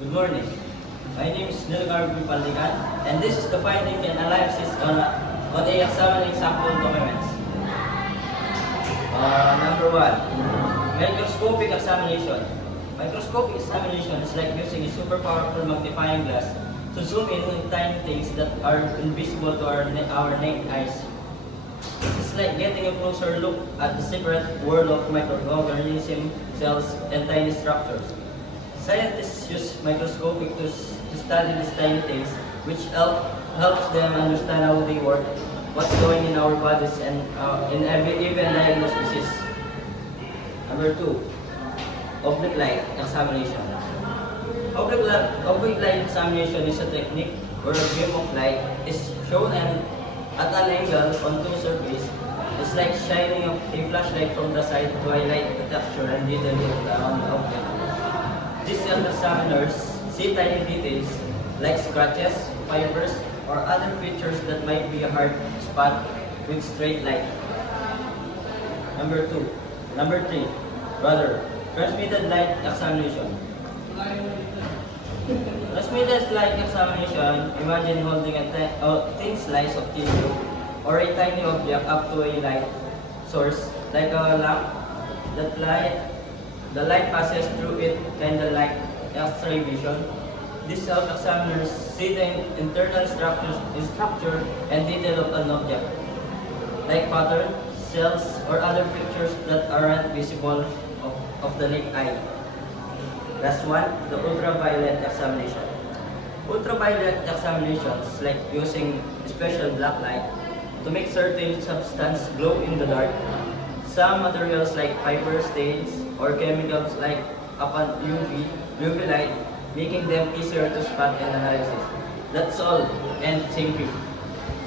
Good morning. My name is Nilgar Paldikan, and this is the finding and analysis on the examining sample documents. Number one, microscopic examination. Microscopic examination is like using a super powerful magnifying glass to zoom in on tiny things that are invisible to our naked eyes. It's like getting a closer look at the secret world of microorganisms, cells, and tiny structures. Scientists use microscopic to study these tiny things, which helps them understand how they work, what's going in our bodies, and even diagnose disease. Number two, oblique light examination. Oblique light examination is a technique where a beam of light is shown at an angle on two surfaces. It's like shining a flashlight from the side to highlight the texture and detail of the object. These examiners see tiny details like scratches, fibers, or other features that might be hard to spot with straight light. Number three, transmitted light examination. Transmitted light examination, imagine holding a thin slice of tissue or a tiny object up to a light source like a lamp. The light passes through it kinda like X-ray vision. These examiners see the internal structure and detail of an object, like pattern, cells, or other pictures that aren't visible of the naked eye. Last one, the ultraviolet examination. Ultraviolet examinations like using special black light to make certain substance glow in the dark. Some materials like fiber stains or chemicals like upon UV light, making them easier to spot and analysis. That's all, and thank you.